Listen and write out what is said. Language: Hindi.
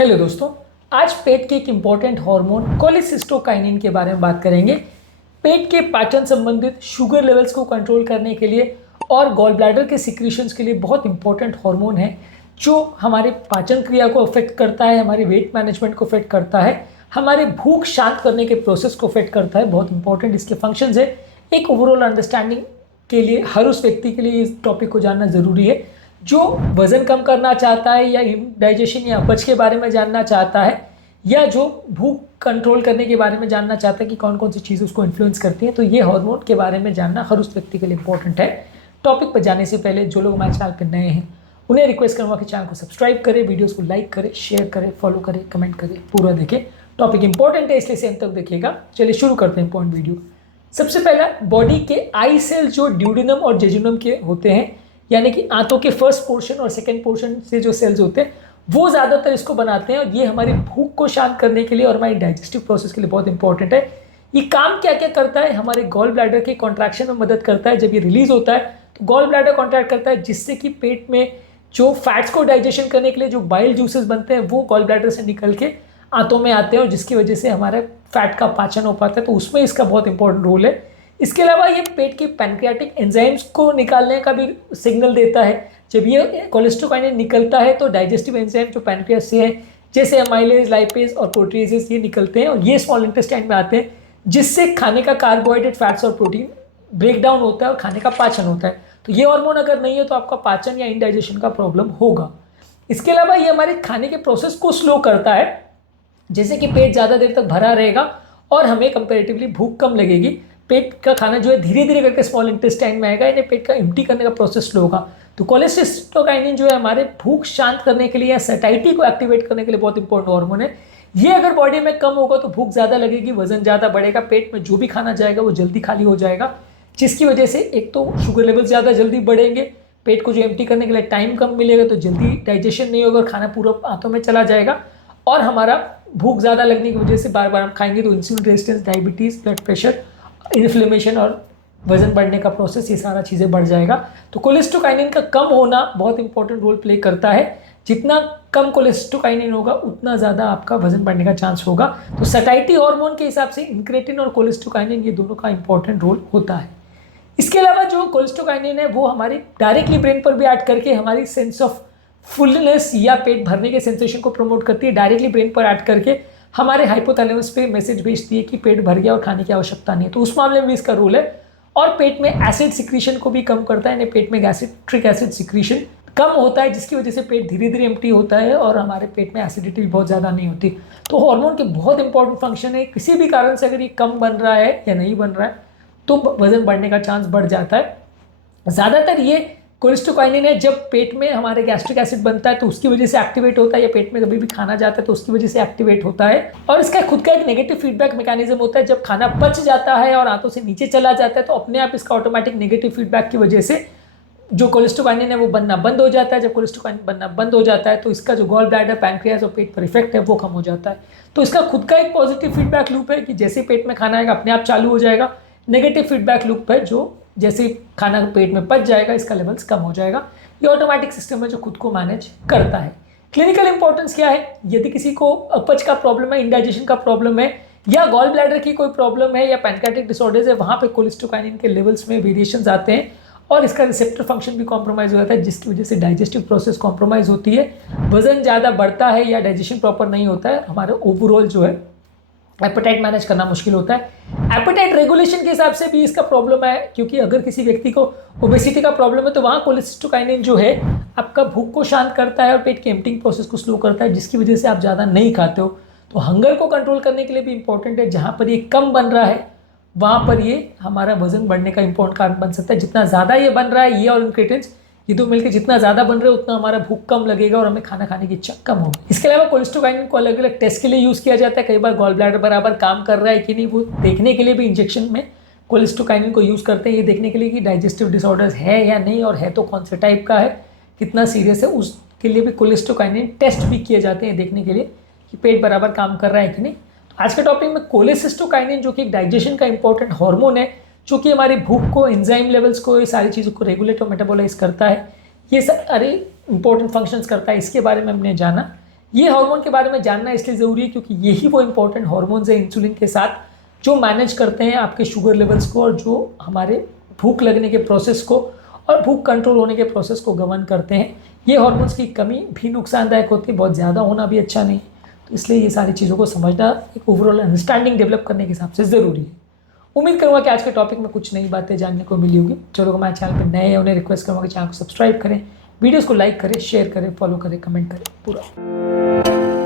हेलो दोस्तों, आज पेट के एक इम्पॉर्टेंट हार्मोन कोलेसिस्टोकाइनिन के बारे में बात करेंगे। पेट के पाचन संबंधित शुगर लेवल्स को कंट्रोल करने के लिए और गॉल ब्लैडर के सिक्रीशंस के लिए बहुत इंपॉर्टेंट हार्मोन है जो हमारे पाचन क्रिया को अफेक्ट करता है, हमारे वेट मैनेजमेंट को अफेक्ट करता है, हमारे भूख शांत करने के प्रोसेस को अफेक्ट करता है। बहुत इंपॉर्टेंट इसके फंक्शंस है। एक ओवरऑल अंडरस्टैंडिंग के लिए हर उस व्यक्ति के लिए इस टॉपिक को जानना ज़रूरी है जो वज़न कम करना चाहता है या डाइजेशन या अपच के बारे में जानना चाहता है या जो भूख कंट्रोल करने के बारे में जानना चाहता है कि कौन कौन सी चीज़ उसको इन्फ्लुएंस करती हैं। तो ये हार्मोन के बारे में जानना हर उस व्यक्ति के लिए इंपॉर्टेंट है। टॉपिक पर जाने से पहले जो लोग हमारे चैनल पर नए हैं उन्हें रिक्वेस्ट करूँगा कि चैनल को सब्सक्राइब करें, वीडियोज़ को लाइक करें, शेयर करें, फॉलो करें, कमेंट करें, पूरा देखें। टॉपिक इंपॉर्टेंट है इसलिए से अंत तक देखिएगा। चलिए शुरू करते हैं इंपॉर्टेंट वीडियो। सबसे पहला, बॉडी के आई सेल्स जो ड्यूडेनम और जेजुनम के होते हैं, यानी कि आंतों के फर्स्ट पोर्शन और सेकंड पोर्शन से जो सेल्स होते हैं वो ज़्यादातर इसको बनाते हैं और ये हमारी भूख को शांत करने के लिए और हमारी डाइजेस्टिव प्रोसेस के लिए बहुत इंपॉर्टेंट है। ये काम क्या क्या करता है? हमारे गॉल ब्लैडर के कॉन्ट्रैक्शन में मदद करता है। जब ये रिलीज होता है तो गॉल ब्लैडर कॉन्ट्रैक्ट करता है जिससे कि पेट में जो फैट्स को डाइजेशन करने के लिए जो बाइल जूसेस बनते हैं वो गॉल ब्लैडर से निकल के आंतों में आते हैं और जिसकी वजह से हमारे फैट का पाचन हो पाता है। तो उसमें इसका बहुत इंपॉर्टेंट रोल है। इसके अलावा ये पेट की पैनक्रियाटिक एंजाइम्स को निकालने का भी सिग्नल देता है। जब ये कोलेस्टोकाइनिन निकलता है तो डाइजेस्टिव एंजाइम जो पैनक्रियास से है जैसे अमाइलेज, लाइपेज और प्रोटीएजेस ये निकलते हैं और ये स्मॉल इंटेस्टाइन में आते हैं जिससे खाने का कार्बोहाइड्रेट, फैट्स और प्रोटीन ब्रेक डाउन होता है और खाने का पाचन होता है। तो ये हार्मोन अगर नहीं है तो आपका पाचन या इंडाइजेशन का प्रॉब्लम होगा। इसके अलावा ये हमारे खाने के प्रोसेस को स्लो करता है, जैसे कि पेट ज़्यादा देर तक भरा रहेगा और हमें कंपेरेटिवली भूख कम लगेगी। पेट का खाना जो है धीरे धीरे करके स्मॉल इंटेस्टाइन में आएगा, यानी पेट का एम्प्टी करने का प्रोसेस स्लो होगा। तो कोलेसिस्टोकाइनिन जो है हमारे भूख शांत करने के लिए या सैटिस्फैक्शन को एक्टिवेट करने के लिए बहुत इंपॉर्टेंट हार्मोन है। ये अगर बॉडी में कम होगा तो भूख ज़्यादा लगेगी, वजन ज़्यादा बढ़ेगा, पेट में जो भी खाना जाएगा वो जल्दी खाली हो जाएगा, जिसकी वजह से एक तो शुगर लेवल ज़्यादा जल्दी बढ़ेंगे, पेट को जो एम्प्टी करने के लिए टाइम कम मिलेगा तो जल्दी डाइजेशन नहीं होगा, खाना पूरा आंतों में चला जाएगा और हमारा भूख ज़्यादा लगने की वजह से बार बार हम खाएंगे तो insulin resistance, diabetes, blood pressure, inflammation और वजन बढ़ने का प्रोसेस, ये सारा चीज़ें बढ़ जाएगा। तो कोलेस्टोकाइनिन का कम होना बहुत इंपॉर्टेंट रोल प्ले करता है। जितना कम कोलेस्टोकाइनिन होगा उतना ज़्यादा आपका वजन बढ़ने का चांस होगा। तो सैटिस्फैक्शन हार्मोन के हिसाब से इंक्रेटिन और कोलेस्टोकाइनिन ये दोनों का इंपॉर्टेंट रोल होता है। इसके अलावा जो कोलेस्टोकाइनिन है वो हमारी डायरेक्टली ब्रेन पर भी ऐड करके हमारी सेंस ऑफ फुलनेस या पेट भरने के सेंसेशन को प्रमोट करती है। डायरेक्टली ब्रेन पर ऐड करके हमारे हाइपोथैलेमस पे मैसेज भेजती है कि पेट भर गया और खाने की आवश्यकता नहीं है। तो उस मामले में भी इसका रोल है। और पेट में एसिड सिक्रीशन को भी कम करता है, यानी पेट में गैस्ट्रिक एसिड सिक्रीशन कम होता है जिसकी वजह से पेट धीरे धीरे एम्प्टी होता है और हमारे पेट में एसिडिटी भी बहुत ज़्यादा नहीं होती। तो हार्मोन के बहुत इंपॉर्टेंट फंक्शन है। किसी भी कारण से अगर ये कम बन रहा है या नहीं बन रहा है तो वजन बढ़ने का चांस बढ़ जाता है। ज़्यादातर ये कोलेस्टोकाइनिन है जब पेट में हमारे गैस्ट्रिक एसिड बनता है तो उसकी वजह से एक्टिवेट होता है, या पेट में कभी भी खाना जाता है तो उसकी वजह से एक्टिवेट होता है। और इसका खुद का एक नेगेटिव फीडबैक मैकेनिज्म होता है। जब खाना पच जाता है और आंतों से नीचे चला जाता है तो अपने आप इसका ऑटोमेटिक नेगेटिव फीडबैक की वजह से जो कोलेस्टोकाइनिन है वो बनना बंद हो जाता है। जब कोलेस्टोकाइनिन बनना बंद हो जाता है तो इसका जो गॉल ब्लैडर, पैनक्रियास और पेट पर इफेक्ट है वो कम हो जाता है। तो इसका खुद का एक पॉजिटिव फीडबैक लूप है कि जैसे पेट में खाना आएगा अपने आप चालू हो जाएगा। नेगेटिव फीडबैक लूप है जो जैसे खाना पेट में पच जाएगा इसका लेवल्स कम हो जाएगा। ये ऑटोमेटिक सिस्टम है जो खुद को मैनेज करता है। क्लिनिकल इंपॉर्टेंस क्या है? यदि किसी को अपच का प्रॉब्लम है, इंडाइजेशन का प्रॉब्लम है या गॉल ब्लैडर की कोई प्रॉब्लम है या पैनक्रियाटिक डिसऑर्डर्स है, वहाँ पे कोलेस्टोकाइनिन के लेवल्स में वेरिएशंस आते हैं और इसका रिसेप्टर फंक्शन भी कॉम्प्रोमाइज़ हो जाता है जिसकी वजह से डाइजेस्टिव प्रोसेस कॉम्प्रोमाइज़ होती है, वजन ज़्यादा बढ़ता है या डाइजेशन प्रॉपर नहीं होता है, हमारे ओवरऑल जो है एपेटाइट मैनेज करना मुश्किल होता है। एपेटाइट रेगुलेशन के हिसाब से भी इसका प्रॉब्लम है, क्योंकि अगर किसी व्यक्ति को ओबेसिटी का प्रॉब्लम है तो वहाँ कोलेस्टोकाइनिन जो है आपका भूख को शांत करता है और पेट के एम्प्टिंग प्रोसेस को स्लो करता है जिसकी वजह से आप ज़्यादा नहीं खाते हो। तो हंगर को कंट्रोल करने के लिए भी इंपॉर्टेंट है। जहाँ पर ये कम बन रहा है वहाँ पर ये हमारा वजन बढ़ने का इंपॉर्टेंट कारण बन सकता है। जितना ज़्यादा ये बन रहा है, ये और इंक्रेटिन्स ये दो मिलकर जितना ज़्यादा बन रहे हैं उतना हमारा भूख कम लगेगा और हमें खाना खाने की इच्छा कम होगी। इसके अलावा कोलेस्टोकाइनिन को अलग अलग टेस्ट के लिए यूज़ किया जाता है। कई बार गॉल ब्लैडर बराबर काम कर रहा है कि नहीं वो देखने के लिए भी इंजेक्शन में कोलेस्टोकाइनिन को यूज़ करते हैं, ये देखने के लिए कि डाइजेस्टिव डिसऑर्डर्स है या नहीं और है तो कौन से टाइप का है, कितना सीरियस है, उसके लिए भी कोलेस्टोकाइनिन टेस्ट भी किए जाते हैं देखने के लिए कि पेट बराबर काम कर रहा है कि नहीं। तो आज के टॉपिक में कोलेसिस्टोकाइनिन जो कि एक डाइजेशन का इंपॉर्टेंट हार्मोन है जो कि हमारी भूख को, एंजाइम लेवल्स को, ये सारी चीज़ों को रेगुलेट और मेटाबोलाइज करता है, ये सारे इंपॉर्टेंट फंक्शंस करता है, इसके बारे में हमने जाना। ये हार्मोन के बारे में जानना इसलिए ज़रूरी है क्योंकि यही वो इंपॉर्टेंट हार्मोन्स है इंसुलिन के साथ जो मैनेज करते हैं आपके शुगर लेवल्स को और जो हमारे भूख लगने के प्रोसेस को और भूख कंट्रोल होने के प्रोसेस को गवर्न करते हैं। ये हार्मोन्स की कमी भी नुकसानदायक होती है, बहुत ज़्यादा होना भी अच्छा नहीं, तो इसलिए ये सारी चीज़ों को समझना एक ओवरऑल अंडरस्टैंडिंग डेवलप करने के हिसाब से ज़रूरी है। उम्मीद करूँगा कि आज के टॉपिक में कुछ नई बातें जानने को मिली होगी। जो लोग हमारे चैनल पर नए हैं उन्हें रिक्वेस्ट करूँगा कि चैनल को सब्सक्राइब करें, वीडियोज़ को लाइक करें, शेयर करें, फॉलो करें, कमेंट करें पूरा।